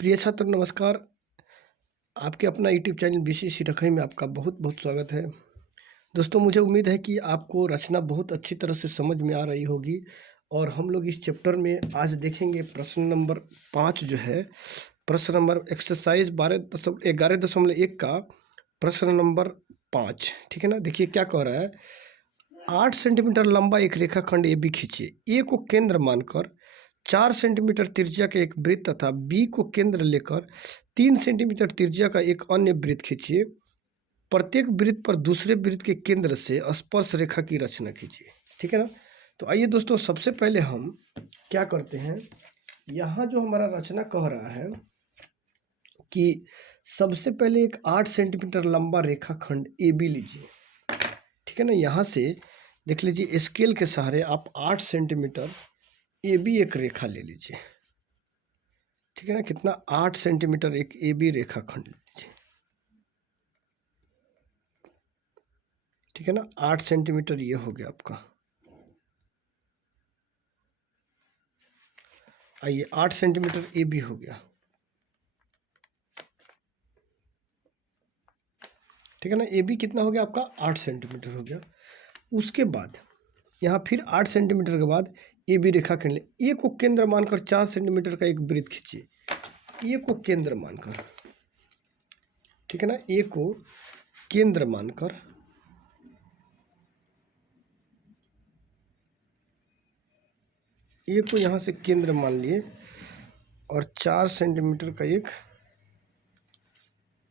प्रिय छात्र नमस्कार। आपके अपना यूट्यूब चैनल बीसीसी रखई में आपका बहुत बहुत स्वागत है। दोस्तों, मुझे उम्मीद है कि आपको रचना बहुत अच्छी तरह से समझ में आ रही होगी और हम लोग इस चैप्टर में आज देखेंगे प्रश्न नंबर 5 जो है, प्रश्न नंबर एक्सरसाइज 11.1 का प्रश्न नंबर 5। ठीक है ना। देखिए क्या कह रहा है। 8 सेंटीमीटर लंबा एक रेखाखंड ए बी खींचिए। ए को केंद्र मानकर 4 सेंटीमीटर त्रिज्या का एक वृत्त तथा बी को केंद्र लेकर 3 सेंटीमीटर त्रिज्या का एक अन्य वृत्त खींचिए। प्रत्येक वृत्त पर दूसरे वृत्त के केंद्र से स्पर्श रेखा की रचना कीजिए। ठीक है ना। तो आइए दोस्तों, सबसे पहले हम क्या करते हैं। यहाँ जो हमारा रचना कह रहा है कि सबसे पहले एक 8 सेंटीमीटर लंबा रेखाखंड ए बी लीजिए। ठीक है ना। यहाँ से देख लीजिए, स्केल के सहारे आप 8 सेंटीमीटर ए बी एक रेखा ले लीजिए। ठीक है ना। कितना? 8 सेंटीमीटर एक ए बी रेखाखंड लीजिए। ठीक है ना। 8 सेंटीमीटर ये हो गया आपका। आइए, 8 सेंटीमीटर ए बी हो गया। ठीक है ना। ए बी कितना हो गया आपका? 8 सेंटीमीटर हो गया। उसके बाद यहाँ फिर 8 सेंटीमीटर के बाद ए बी रेखाखंड ले। ए को केंद्र मानकर 4 सेंटीमीटर का एक वृत्त खींचिए। ए को केंद्र मानकर, ठीक है ना, ए को केंद्र मानकर ए को यहाँ से केंद्र मान लिए और 4 सेंटीमीटर का एक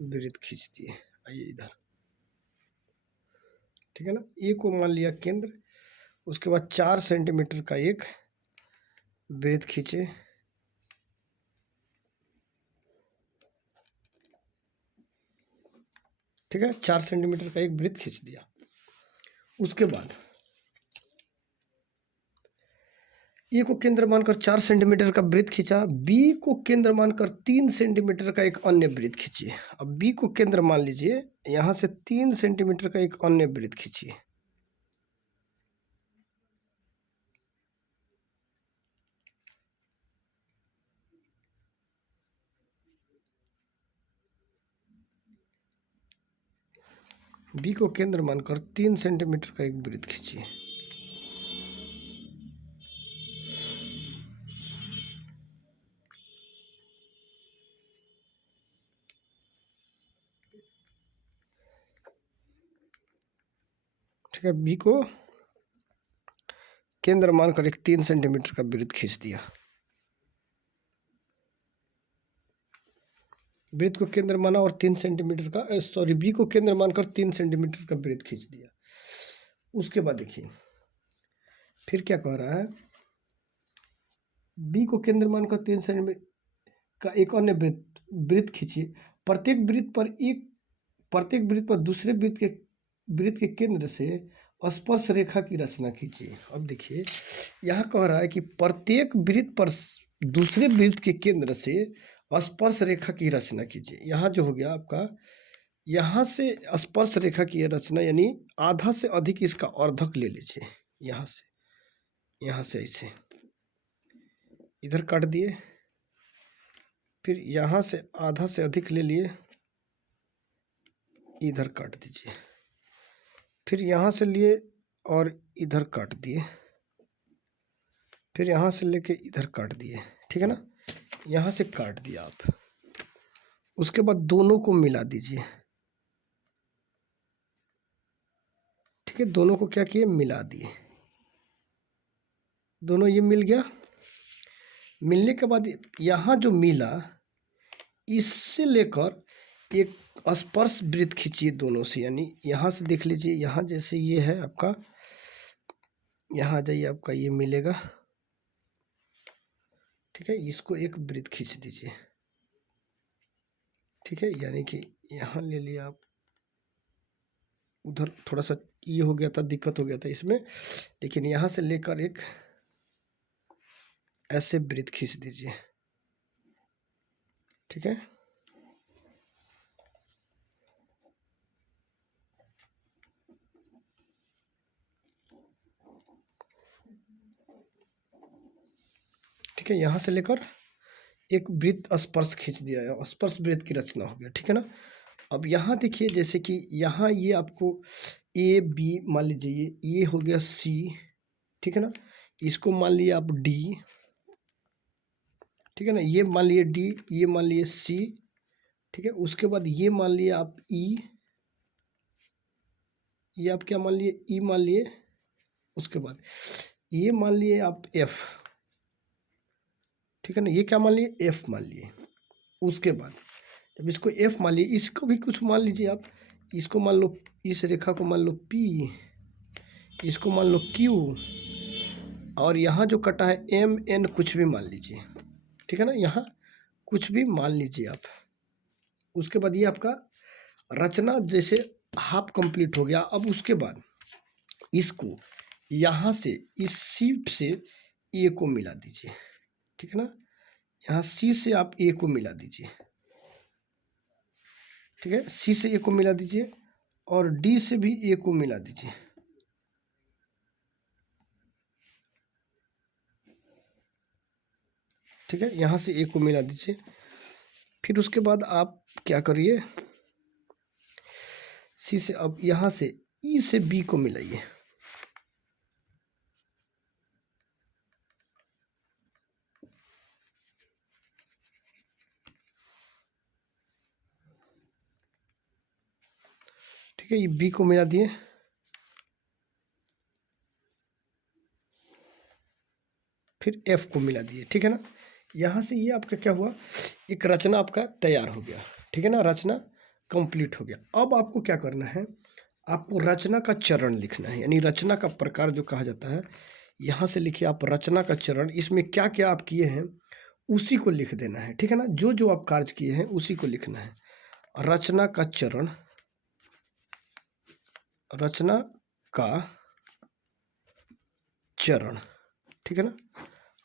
वृत्त खींच दिए। आइए इधर। ठीक है ना। ए को मान लिया केंद्र, उसके बाद 4 सेंटीमीटर का एक वृत्त खींचे। ठीक है, 4 सेंटीमीटर का एक वृत्त खींच दिया। उसके बाद ए को केंद्र मानकर 4 सेंटीमीटर का वृत्त खींचा। बी को केंद्र मानकर 3 सेंटीमीटर का एक अन्य वृत्त खींचिए। अब बी को केंद्र मान लीजिए, यहाँ से 3 सेंटीमीटर का एक अन्य वृत्त खींचिए। बी को केंद्र मानकर 3 सेंटीमीटर का एक वृत्त खींचिए। ठीक है, बी को केंद्र मानकर एक 3 सेंटीमीटर का वृत्त खींच दिया। वृत्त को केंद्र माना और 3 सेंटीमीटर का बी को केंद्र मानकर 3 सेंटीमीटर का वृत्त खींच दिया। उसके बाद देखिए फिर क्या कह रहा है। बी को केंद्र मानकर 3 सेंटीमीटर का एक अन्य वृत्त खींचिए। प्रत्येक वृत्त पर दूसरे वृत्त के केंद्र से स्पर्श रेखा की रचना कीजिए। अब देखिए, यहाँ कह रहा है कि प्रत्येक वृत्त पर दूसरे वृत्त के केंद्र से स्पर्श रेखा की रचना कीजिए। यहाँ जो हो गया आपका, यहाँ से स्पर्श रेखा की रचना यानी आधा से अधिक इसका अर्धक ले लीजिए। यहाँ से ऐसे इधर काट दिए, फिर यहाँ से आधा से अधिक ले लिए, इधर काट दीजिए, फिर यहाँ से लिए और इधर काट दिए, फिर यहाँ से लेके इधर काट दिए। ठीक है ना। यहाँ से काट दिया आप। उसके बाद दोनों को मिला दीजिए। ठीक है, दोनों को क्या किए? मिला दिए। दोनों ये मिल गया। मिलने के बाद यहाँ जो मिला, इससे लेकर एक स्पर्श वृत्त खींचिए दोनों से। यानी यहाँ से देख लीजिए, यहाँ जैसे ये है आपका, यहाँ आ जाइए, आपका ये मिलेगा। ठीक है, इसको एक वृत्त खींच दीजिए। ठीक है, यानी कि यहाँ ले लिया आप, उधर थोड़ा सा ये हो गया था, दिक्कत हो गया था इसमें, लेकिन यहाँ से लेकर एक ऐसे वृत्त खींच दीजिए। ठीक है, ठीक है, यहाँ से लेकर एक वृत्त स्पर्श खींच दिया है, स्पर्श वृत्त की रचना हो गया, ठीक है ना। अब यहाँ देखिए, जैसे कि यहाँ ये आपको ए बी मान लीजिए, ये हो गया सी, ठीक है ना। इसको मान लिया आप डी, ठीक है ना। ये मान लिए डी, ये मान लिए सी, ठीक है। उसके बाद ये मान लिया आप ई, ये आप क्या मान लिए, ई मान लिए। उसके बाद ये मान लिए आप एफ, ठीक है ना। ये क्या मान लिए, एफ मान लिए। उसके बाद जब इसको एफ मान लिए, इसको भी कुछ मान लीजिए आप, इसको मान लो, इस रेखा को मान लो पी, इसको मान लो क्यू, और यहाँ जो कटा है एम एन कुछ भी मान लीजिए, ठीक है ना। यहाँ कुछ भी मान लीजिए आप। उसके बाद ये आपका रचना जैसे हाफ कंप्लीट हो गया। अब उसके बाद इसको यहाँ से इस सी से ए को मिला दीजिए, ठीक है ना। यहाँ सी से आप ए को मिला दीजिए, ठीक है। सी से ए को मिला दीजिए और डी से भी ए को मिला दीजिए, ठीक है। यहाँ से ए को मिला दीजिए। फिर उसके बाद आप क्या करिए, सी से अब यहाँ से ई से बी को मिलाइए, ठीक है। ये बी को मिला दिए, फिर एफ को मिला दिए, ठीक है ना। यहाँ से ये आपका क्या हुआ, एक रचना आपका तैयार हो गया, ठीक है ना। रचना कंप्लीट हो गया। अब आपको क्या करना है, आपको रचना का चरण लिखना है, यानी रचना का प्रकार जो कहा जाता है। यहाँ से लिखिए आप रचना का चरण, इसमें क्या क्या आप किए हैं उसी को लिख देना है, ठीक है ना। जो जो आप कार्य किए हैं उसी को लिखना है। रचना का चरण, रचना का चरण, ठीक है ना।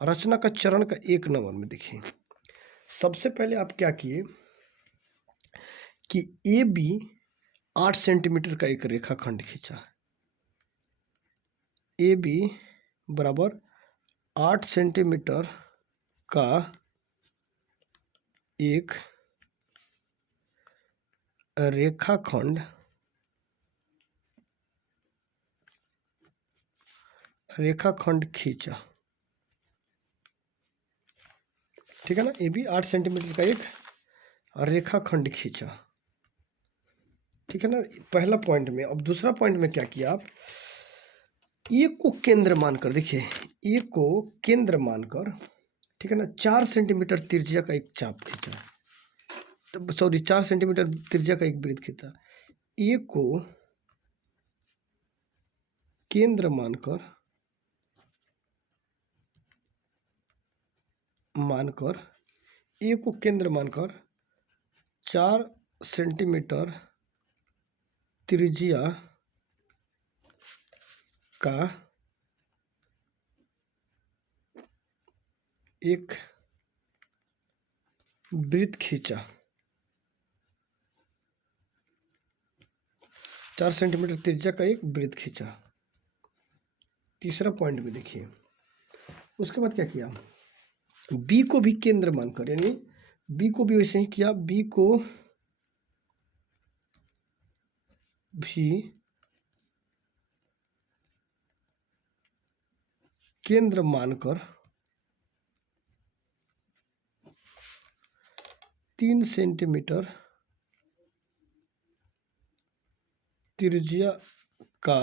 रचना का चरण का 1 नंबर में देखिए, सबसे पहले आप क्या किए कि ए बी 8 सेंटीमीटर का एक रेखाखंड खींचा। ए बी बराबर 8 सेंटीमीटर का एक रेखाखंड खींचा, ठीक है ना। ये भी 8 सेंटीमीटर का एक रेखाखंड खींचा, ठीक है ना। पहला पॉइंट में। अब दूसरा पॉइंट में क्या किया आप, ए को केंद्र मानकर, देखिए ए को केंद्र मानकर, ठीक है ना, 4 सेंटीमीटर त्रिज्या का एक चाप खींचा, तो सॉरी 4 सेंटीमीटर त्रिज्या का एक वृत्त खींचा। ए को केंद्र मानकर ए को केंद्र मानकर 4 सेंटीमीटर त्रिज्या का एक वृत्त खींचा, 4 सेंटीमीटर त्रिज्या का एक वृत्त खींचा। तीसरा पॉइंट में देखिए, उसके बाद क्या किया, बी को भी केंद्र मानकर, यानी बी को भी वैसे ही किया, बी को भी केंद्र मानकर 3 सेंटीमीटर त्रिज्या का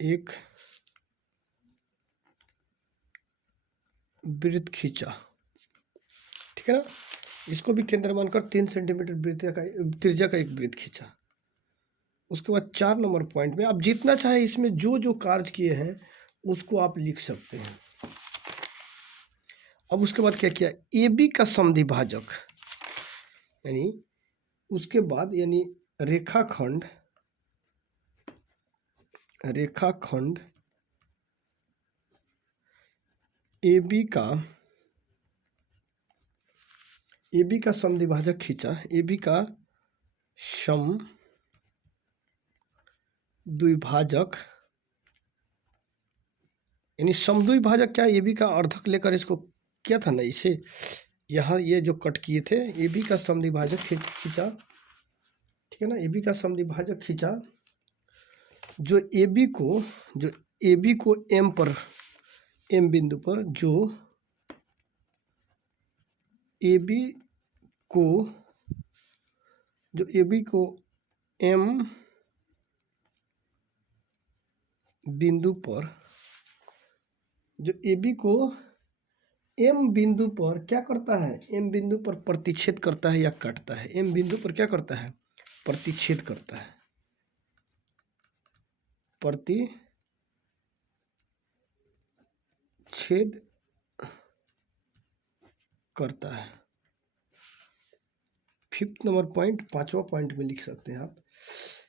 एक वृत्त खींचा, ठीक है ना। इसको भी केंद्र मानकर 3 सेंटीमीटर त्रिज्या का एक वृत्त खींचा। उसके बाद 4 नंबर पॉइंट में आप जितना चाहे इसमें जो जो कार्य किए हैं उसको आप लिख सकते हैं। अब उसके बाद क्या किया, ए बी का समद्विभाजक, यानी उसके बाद यानी रेखाखंड ए बी का समद्विभाजक खींचा। ए बी का समद्विभाजक, यानी समद्विभाजक क्या, ए बी का अर्धक लेकर इसको किया था ना इसे, यहाँ ये जो कट किए थे ए बी का समद्विभाजक खींचा, ठीक है ना, ए बी का समद्विभाजक खींचा, जो ए बी को एम पर, एम बिंदु पर, जो ए बी को एम बिंदु पर, जो ए बी को एम बिंदु पर क्या करता है, एम बिंदु पर प्रतिच्छेद करता है या काटता है, एम बिंदु पर क्या करता है, प्रतिच्छेद करता है, प्रतिच्छेद करता है। 5th नंबर पॉइंट, 5वां पॉइंट में लिख सकते हैं आप,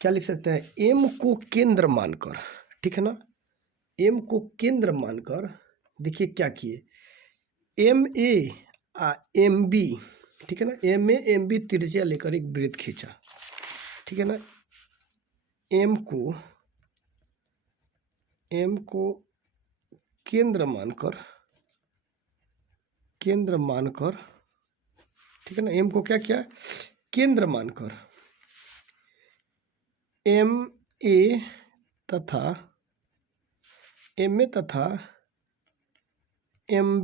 क्या लिख सकते हैं, एम को केंद्र मानकर, ठीक है ना, एम को केंद्र मानकर देखिए क्या किए, एम ए एम बी, ठीक है ना, एम ए एम बी त्रिज्या लेकर एक वृत्त खींचा, ठीक है ना, एम को केंद्र मानकर, ठीक है ना, एम को क्या किया, केंद्र मानकर, एम ए तथा एम ए तथा एम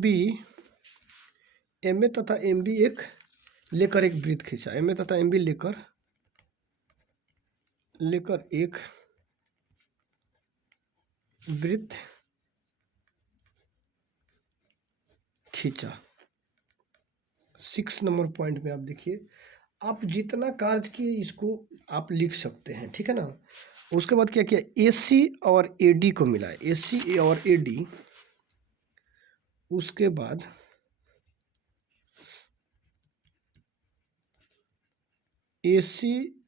बी एक लेकर एक वृत्त खींचा, एम ए तथा एम बी लेकर एक वृत्त खींचा। 6 नंबर पॉइंट में आप देखिए, आप जितना कार्य किए इसको आप लिख सकते हैं, ठीक है ना। उसके बाद क्या किया, ए सी और ए डी को मिलाया, ए सी और ए डी, उसके बाद ए सी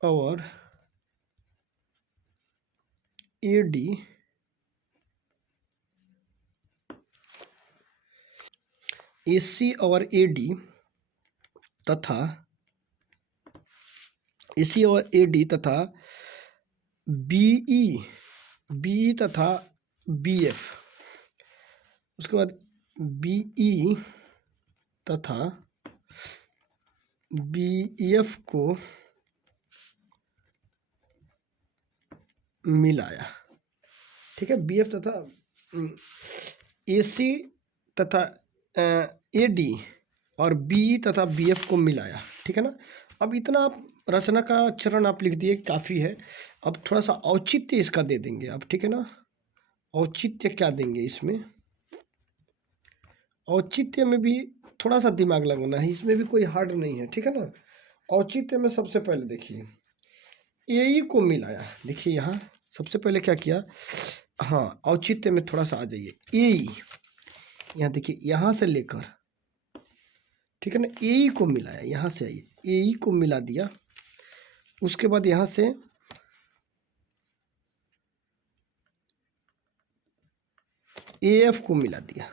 और ए डी, AC और AD तथा BE तथा BF, उसके बाद BE तथा BF को मिलाया, ठीक है, BF तथा AC तथा AD और BE तथा BF को मिलाया, ठीक है ना। अब इतना आप रचना का चरण आप लिख दिए, काफ़ी है। अब थोड़ा सा औचित्य इसका दे देंगे आप, ठीक है ना। औचित्य क्या देंगे इसमें, औचित्य में भी थोड़ा सा दिमाग लगाना है, इसमें भी कोई हार्ड नहीं है, ठीक है ना। औचित्य में सबसे पहले देखिए AE को मिलाया, देखिए यहाँ सबसे पहले क्या किया, हाँ औचित्य में थोड़ा सा आ जाइए, AE यहाँ देखिए, यहाँ से लेकर, ठीक है ना, AE को मिलाया, यहाँ से आइए, AE को मिला दिया, उसके बाद यहाँ से AF को मिला दिया,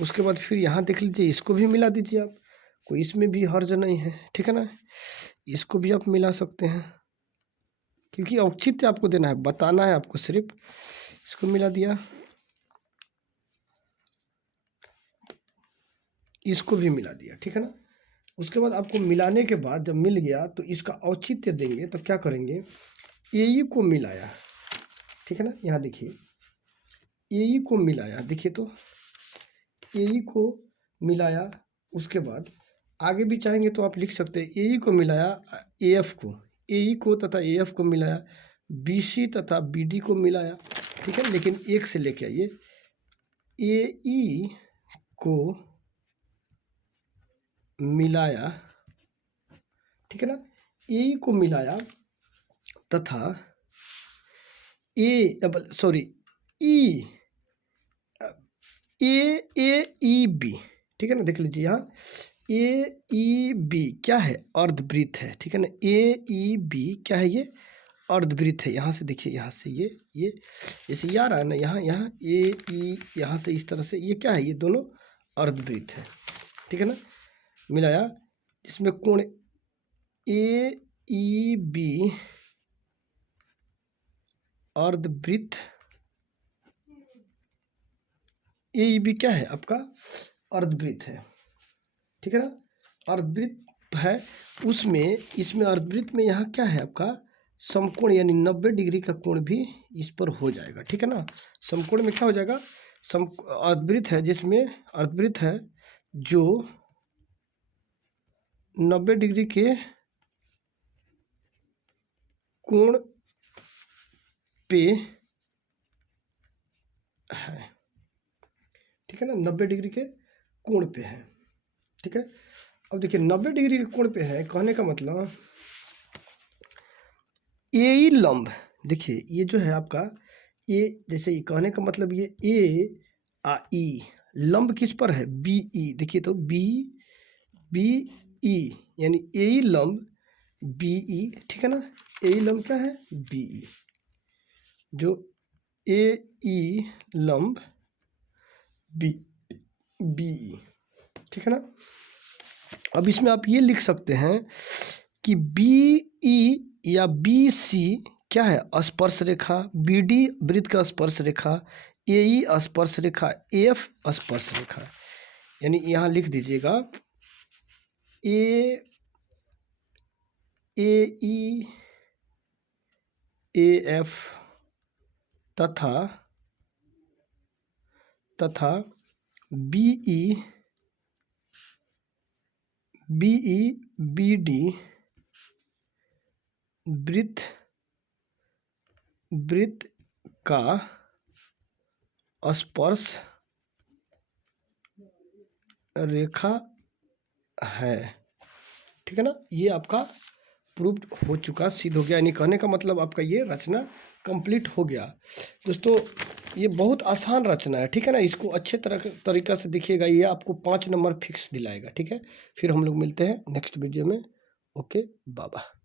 उसके बाद फिर यहाँ देख लीजिए, इसको भी मिला दीजिए आप, कोई इसमें भी हर्ज नहीं है, ठीक है ना। इसको भी आप मिला सकते हैं, क्योंकि औचित्य आपको देना है, बताना है आपको सिर्फ। इसको मिला दिया, इसको भी मिला दिया, ठीक है ना। उसके बाद आपको मिलाने के बाद जब मिल गया तो इसका औचित्य देंगे, तो क्या करेंगे, AE को मिलाया, ठीक है ना, यहाँ देखिए AE को मिलाया, देखिए तो AE को मिलाया, उसके बाद आगे भी चाहेंगे तो आप लिख सकते हैं, AE को मिलाया, AF को, AE को तथा AF को मिलाया, BC तथा BD को मिलाया, ठीक है, लेकिन एक से लेके आइए, AE को मिलाया, ठीक है ना, AE को मिलाया तथा AEB, ठीक है ना, देख लीजिए यहाँ AEB क्या है, अर्धवृत्त है, ठीक है ना। AEB क्या है, ये अर्धवृत्त है। यहाँ से देखिए, यहाँ से ये जैसे ये आ रहा है ना, यहाँ AE, यहाँ से इस तरह से, ये क्या है, ये दोनों अर्धवृत्त है, ठीक है ना। मिलाया, जिसमें कोण AEB अर्धवृत्त AEB क्या है आपका? अर्धवृत्त है, ठीक है ना, अर्धवृत्त है। उसमें इसमें अर्धवृत्त में यहाँ क्या है आपका? समकोण, यानी 90 डिग्री का कोण भी इस पर हो जाएगा, ठीक है ना। समकोण में क्या हो जाएगा? अर्धवृत्त है, जिसमें अर्धवृत्त है जो 90 डिग्री के कोण पे है, ठीक है ना, 90 डिग्री के कोण पे है, ठीक है। अब देखिए 90 डिग्री के कोण पे है, कहने का मतलब ए लंब, देखिए ये जो है आपका ए, जैसे कहने का मतलब ये ए ई लंब किस पर है? बी ई, देखिए तो बी ई, यानी ए लंब बी ई, ठीक है ना। ए लंब क्या है? बी ई, जो ए ई लंब बी ई, ठीक है ना। अब इसमें आप ये लिख सकते हैं कि बी ई या बी सी क्या है? स्पर्श रेखा। बी डी वृत्त का स्पर्श रेखा, ए ई स्पर्श रेखा, एफ स्पर्श रेखा। यानी यहाँ लिख दीजिएगा ए ई ए एफ तथा बी ई बी डी वृत्त का स्पर्श रेखा है, ठीक है ना। ये आपका प्रूव्ड हो चुका, सिद्ध हो गया, यानी कहने का मतलब आपका ये रचना कंप्लीट हो गया। दोस्तों ये बहुत आसान रचना है, ठीक है ना। इसको अच्छे तरीक़ा से देखिएगा, ये आपको 5 नंबर फिक्स दिलाएगा, ठीक है। फिर हम लोग मिलते हैं नेक्स्ट वीडियो में। Okay, bye bye.